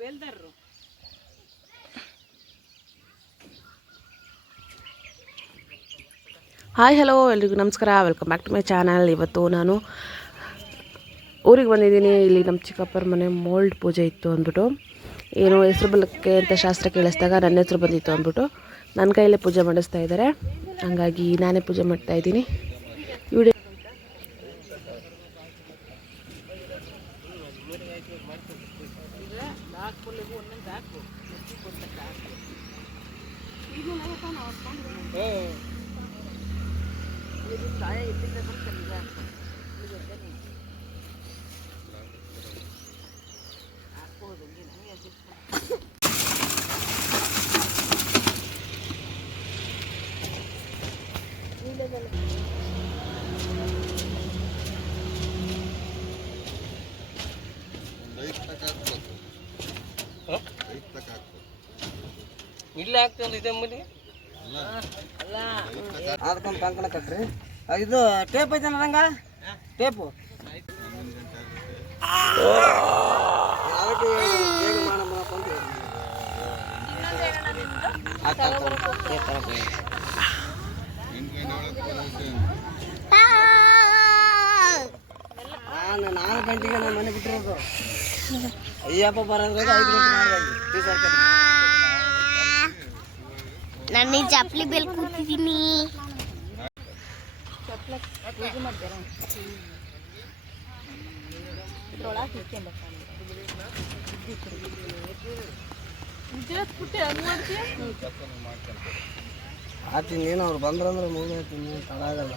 Hi hello ಎಲ್ರಿಗೂ ನಮಸ್ಕಾರ, welcome back to my channel. ಇವತ್ತು ನಾನು ಊರಿಗೆ ಬಂದಿದ್ದೀನಿ. ಇಲ್ಲಿ ನಮ್ಮ ಚಿಕ್ಕಪ್ಪರ ಮನೆ ಮೋಲ್ಡ್ ಪೂಜೆ ಇತ್ತು ಅಂದ್ಬಿಟ್ಟು, ಏನೋ ಹೆಸರು ಬಲಕ್ಕೆ ಅಂತ ಶಾಸ್ತ್ರ ಕೇಳಿಸಿದಾಗ ನನ್ನ ಹೆಸರು ಬಂದಿತ್ತು ಅಂದ್ಬಿಟ್ಟು ನನ್ನ ಕೈಯಲ್ಲೇ ಪೂಜೆ ಮಾಡಿಸ್ತಾ ಇದ್ದಾರೆ. ಹಂಗಾಗಿ ನಾನೇ ಪೂಜೆ ಮಾಡ್ತಾಯಿದ್ದೀನಿ. ವಿಡಿಯೋ ಇಲ್ಲ ಆಗ್ತದೆ ಇದೆ ಮನೆ ಅದಕ್ಕೊಂದು ಕಂಕಣ ಕಟ್ರಿ. ಇದು ಟೇಪ್ ಐತೆ ನಂಗ ಟೇಪು ನಾನು 4 ಗಂಟೆಗೆ ನಾನು ಮನೆ ಬಿಟ್ಟಿರೋದು. ಅಯ್ಯಪ್ಪ ಬರೋದ್ರಾಗ 5 ಗಂಟೆ ಮಾಡಿದೆ. ನಾನು ಈ ಚಪ್ಪಲಿ ಬೆಲ್ ಕೂತಿದ್ದೀನಿ. ಆತೀನಿ ಅವ್ರು ಬಂದ್ರಂದ್ರೆ ಮುಗಿತೀನಿ, ತಡ ಆಗಲ್ಲ.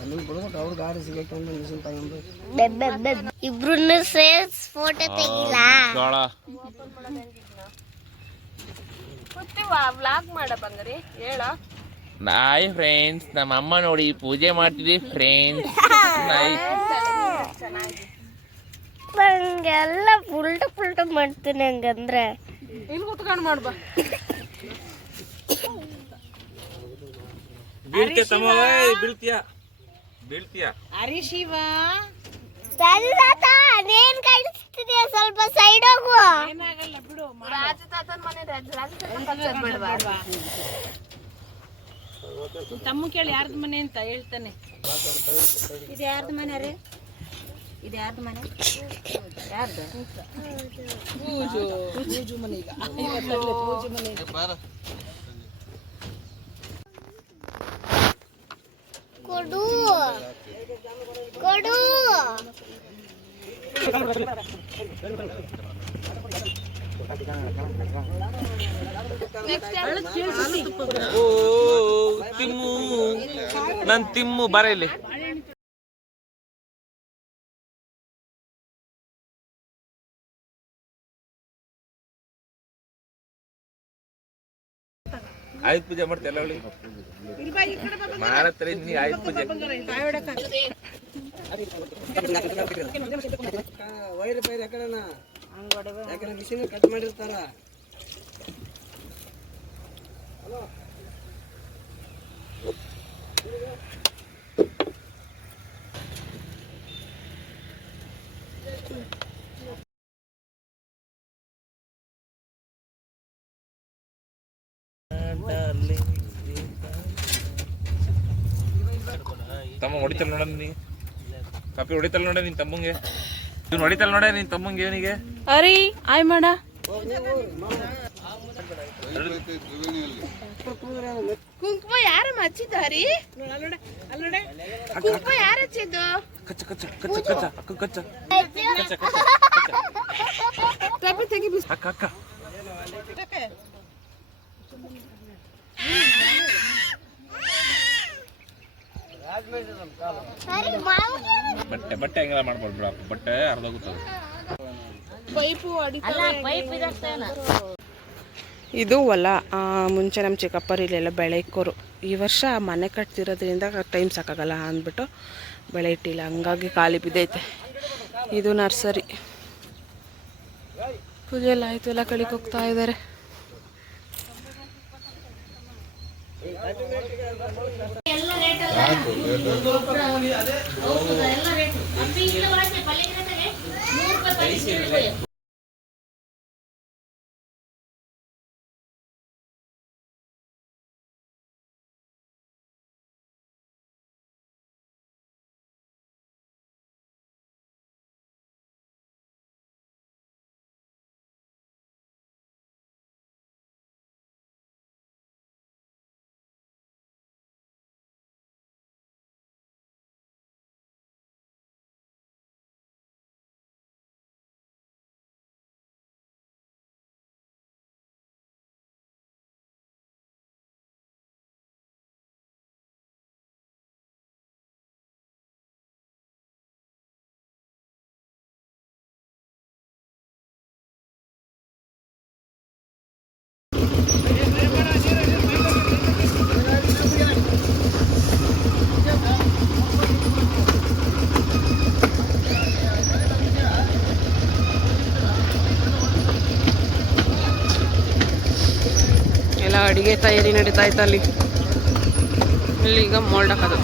ಅಲ್ಲಿ ಬಿಡ್ಬೇಕು, ಅವ್ರು ಗಾಡಿ ಸಿಗಕ್ಕೆ ಮಿಷನ್ ತಗೊಂಡು ಇಬ್ರು ಸೇರ್ಸ್ ಫೋಟೋ ತೆಗಿಲ್ಲ. ವ್ಲಾಗ್ ಮಾಡ ಬಂದ್ರಿ ಹೇಳ. ಹಾಯ್ ಫ್ರೆಂಡ್ಸ್, ನಮ್ಮ ಅಮ್ಮ ನೋಡಿ ಪೂಜೆ ಮಾಡ್ತಿದ್ವಿ ಫ್ರೆಂಡ್ಸ್. ನಂಗೆಲ್ಲ ಪುಲ್ಟ ಮಾಡ್ತೀನಿ. ಹಂಗಂದ್ರೆ ಇಲ್ಲಿ ಕುತ್ಕೊಂಡು ಮಾಡ್ಬ. ಬೀಳ್ತೀಯ ಹರಿಶಿವ ನೇನ್ ಕಾಣಿಸ್ತಿದ್ಯಾ? ಸ್ವಲ್ಪ ಸೈಡ್ ಹೋಗು. ಏನಾಗಲ್ಲ ಬಿಡು. ತಮ್ಮ ಕೇಳಿ ಯಾರ್ದು ಮನೆ ಅಂತ ಹೇಳ್ತಾನೆ. ಇದು ಯಾರ್ದು ಮನೆ ರೀ? ಇದು ಯಾರ್ದು ಮನೆ? ಯಾರ್ದು? ಪೂಜು ಮನೆ. ಈಗ ಪೂಜು ಮನೆ. ಕೊಡು ಕೊಡು. ತಿಮ್ಮು, ನನ್ ತಿಮ್ಮು ಬರ ಇಲ್ಲಿ. ಆಯುಧ ಪೂಜೆ ಮಾಡ್ತೇಲ್ಲ ಅವಳಿ ಮಾಡತ್ರಿ ನೀ ಆಯುಧ ಪೂಜೆ. ವೈರ್ ಪೈರ್ ಯಾಕಡೆ ಯಾಕಂದ್ರೆ ಮಿಷಿನ್ ಕಟ್ ಮಾಡಿರ್ತಾರ. ತಮ್ಮ ಹೊಡಿತಲ್ ನೋಡ, ನೀ ಕಾಪಿ ಹೊಡಿತಲ್ ನೋಡ ನಿನ್ ತಮ್ಮಂಗೆ. ಇವ್ನು ಹೊಡಿತಲ್ ನೋಡ ನಿನ್ ತಮ್ಮಂಗೆ. ಇವನಿಗೆ ಅರಿ ಆಯ್ ಮಾಡ. ಕುಂಕುಮ ಯಾರು ಹಚ್ಚಿದ್ದಾರಿ? ಕುಂಕುಮ ಯಾರು ಹಚ್ಚಿದ್ದು? ಕಚ್ಚ ಕಚ್ಚ ಕಚ್ಚ ಕಚ್ಚ ಅಕ್ಕ ಕಚ್ಚ ಕಚ್ಚ ಕಚ್ಚ ಅಕ್ಕ ಅಕ್ಕ. ಬಟ್ಟೆ ಬಟ್ಟೆ ಹಂಗೆಲ್ಲ ಮಾಡ್ಬೋದು ಬಿಡಪ್ಪ, ಬಟ್ಟೆ ಅರ್ಧೋಗುತ್ತದೆ. ಇದು ಹೊಲ. ಮುಂಚೆ ನಮ್ಮ ಚಿಕ್ಕಪ್ಪರು ಇಲ್ಲೆಲ್ಲ ಬೆಳೆ ಇಕ್ಕೋರು. ಈ ವರ್ಷ ಮನೆ ಕಟ್ತಿರೋದ್ರಿಂದ ಟೈಮ್ ಸಾಕಾಗಲ್ಲ ಅಂದ್ಬಿಟ್ಟು ಬೆಳೆ ಇಟ್ಟಿಲ್ಲ, ಹಂಗಾಗಿ ಖಾಲಿ ಬಿದ್ದೈತೆ. ಇದು ನರ್ಸರಿ. ಪೂಜೆ ಎಲ್ಲ ಆಯಿತು, ಎಲ್ಲ ಕಳಿಗೆ ಹೋಗ್ತಾ ಇದ್ದಾರೆ. ಎಲ್ಲ ಎಲ್ಲ ಅಡುಗೆ ತಯಾರಿ ನಡೀತಾ ಇತ್ತು ಅಲ್ಲಿ. ಈಗ ಮೋಲ್ಡ್ ಹಾಕೋದು.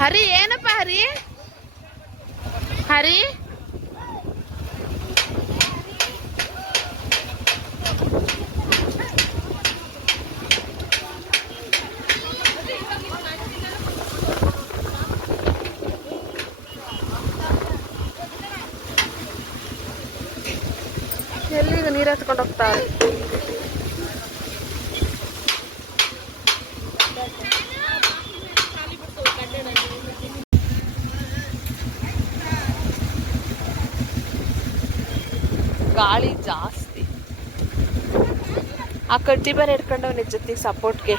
ಹರಿ ಏನಪ್ಪ ಹರಿ ಹರಿ ಎಲ್ಲಿಗ ನೀರು ಹತ್ಕೊಂಡು ಹೋಗ್ತಾರೆ. ಗಾಳಿ ಜಾಸ್ತಿ. ಆ ಕಡ್ಡಿ ಬೇರೆ ಹಿಡ್ಕೊಂಡವನ ಜೊತೆಗೆ ಸಪೋರ್ಟ್ಗೆ.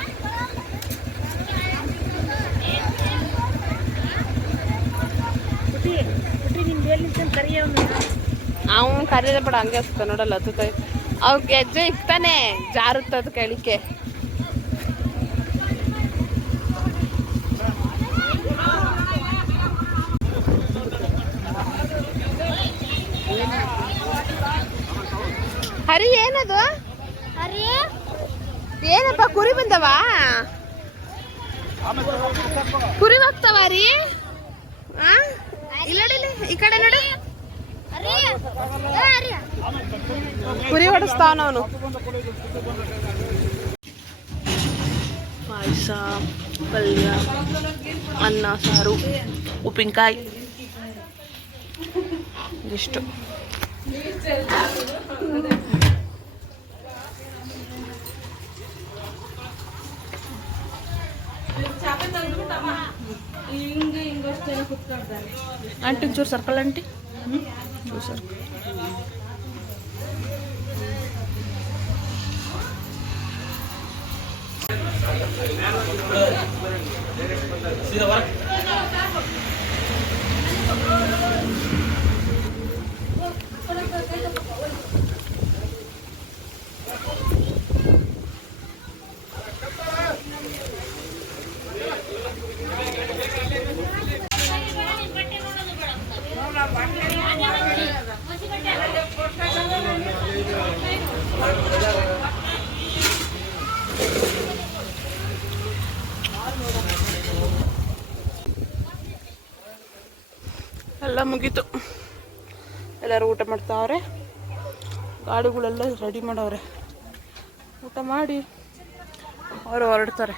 ಅವನು ಕರೀದ ಬೇಡ ಹಂಗೆ ಹತ್ತ ನೋಡಲ್ಲ ಹತ್ತುತ್ತ ಅವ್ ಗೆಜ್ಜೆ ಇಕ್ತಾನೆ ಜಾರುತ್ತದ ಕೆಳಿಕೆ. ಹರಿ ಏನದು ಹರಿ ಏನಪ್ಪ ಕುರಿ ಬಂದವ ಕುರಿ ಹೋಗ್ತಾವ ಹರಿ ಇಲ್ಲ ಈ ಕಡೆ ನೋಡಿ ಹರಿ ಹರಿ ಕುರಿ ಹೊಡಿಸ್ತಾವನವನು. ಪಾಯಸ ಪಲ್ಯ ಅನ್ನ ಸಾರು ಉಪ್ಪಿನಕಾಯಿ ಇಷ್ಟು. ಆಂಟಿ ಚೂರು ಸರ್ಕಲ್ ಆಂಟಿ ಚೂರು ಸರ್ಕಲ್. ಎಲ್ಲ ಮುಗೀತು. ಎಲ್ಲರೂ ಊಟ ಮಾಡ್ತಾವ್ರೆ. ಗಾಡಿಗಳೆಲ್ಲ ರೆಡಿ ಮಾಡವ್ರೆ. ಊಟ ಮಾಡಿ ಅವರು ಹೊರಡ್ತಾರೆ.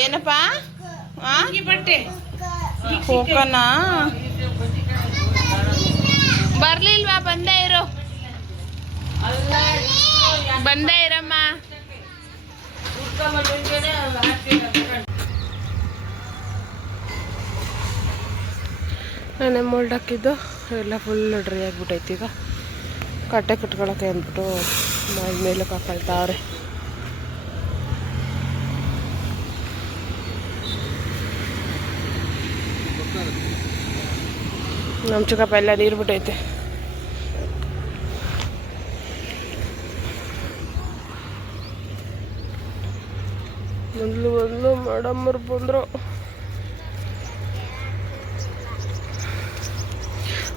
ಏನಪ್ಪ ಹೋಗೋಣ? ಬರ್ಲಿಲ್ವಾ? ಬಂದೇ ಇರೋ, ಬಂದೇ ಇರಮ್ಮ. ನಾನೇ ಮೋಲ್ಡ್ ಹಾಕಿದ್ದು ಎಲ್ಲ ಫುಲ್ ಡ್ರೈ ಆಗಿಬಿಟ್ಟೈತಿ. ಈಗ ಕಟ್ಟೆ ಕಟ್ಕೊಳಕ್ಕೆ ಅಂದ್ಬಿಟ್ಟು ಮೇಲೆ ಹಾಕೊಳ್ತಾವ್ರೆ. ನಮ್ಮ ಚಿಕ್ಕಪ್ಪ ಎಲ್ಲ ನೀರು ಬಿಟ್ಟೈತೆ. ಮೊದಲು ಮೇಡಮ್ಮರು ಬಂದರು.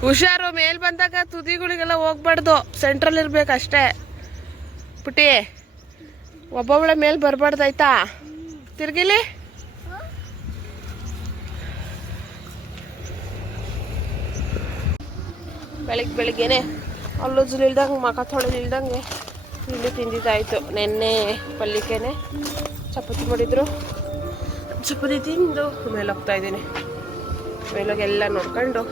ಹುಷಾರು, ಮೇಲ್ ಬಂದಾಗ ತುದಿಗಳಿಗೆಲ್ಲ ಹೋಗ್ಬಾರ್ದು, ಸೆಂಟ್ರಲ್ಲಿ ಇರ್ಬೇಕಷ್ಟೇ ಪುಟಿ. ಒಬ್ಬೊಬ್ಬಳೆ ಮೇಲೆ ಬರಬಾರ್ದಾಯ್ತಾ? ತಿರ್ಗಿಲಿ. ಬೆಳಿಗ್ಗೆನೆ ಅಲ್ಲುಜ್ಲಿಲ್ದಂಗೆ ಮಕ ತೊಳೆಲಿಲ್ದಂಗೆ ತಿಂಡಿ ತಿಂದಿದ್ದಾಯಿತು. ನೆನ್ನೆ ಪಲ್ಲಿಕೆನೆ ಚಪಾತಿ ಮಾಡಿದ್ರು. ಚಪಾತಿ ತಿಂದು ಮೇಲೆ ಹೋಗ್ತಾಯಿದ್ದೀನಿ. ಮೇಲೋಗಿ ಎಲ್ಲ ನೋಡ್ಕೊಂಡು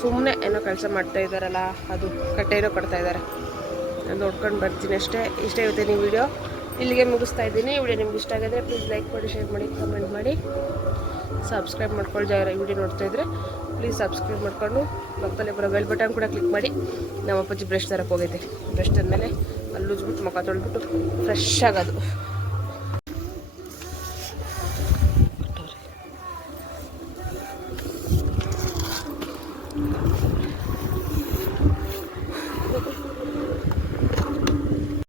ಸುಮ್ಮನೆ ಏನೋ ಕೆಲಸ ಮಾಡ್ತಾ ಇದ್ದಾರಲ್ಲ, ಅದು ಕಟ್ಟೆನೋ ಕಟ್ತಾ ಇದ್ದಾರೆ, ನಾನು ನೋಡ್ಕೊಂಡು ಬರ್ತೀನಿ ಅಷ್ಟೇ. ಇಷ್ಟ ಇರುತ್ತೆ ಈ ವಿಡಿಯೋ. ಇಲ್ಲಿಗೆ ಮುಗಿಸ್ತಾ ಇದ್ದೀನಿ. ವಿಡಿಯೋ ನಿಮ್ಗೆ ಇಷ್ಟ ಆಗಿದ್ರೆ ಪ್ಲೀಸ್ ಲೈಕ್ ಮಾಡಿ, ಶೇರ್ ಮಾಡಿ, ಕಮೆಂಟ್ ಮಾಡಿ, ಸಬ್ಸ್ಕ್ರೈಬ್ ಮಾಡ್ಕೊಳ್ಳಿ. ವಿಡಿಯೋ ನೋಡ್ತಾ ಇದ್ರೆ ಪ್ಲೀಸ್ ಸಬ್ಸ್ಕ್ರೈಬ್ ಮಾಡ್ಕೊಂಡು ಪಕ್ಕದಲ್ಲೇ ಬರೋ ಬೆಲ್ ಬಟನ್ ಕೂಡ ಕ್ಲಿಕ್ ಮಾಡಿ. ನಮ್ಮ ಅಪ್ಪಾಜಿ ಬ್ರಷ್ ತರಕ್ಕೆ ಹೋಗೈತೆ. ಬ್ರಷ್ ತಂದಮೇಲೆ ಅಲ್ಲಿ ಉಜ್ಬಿಟ್ಟು ಮುಖ ತೊಳೆದ್ಬಿಟ್ಟು ಫ್ರೆಶ್ ಆಗೋದು.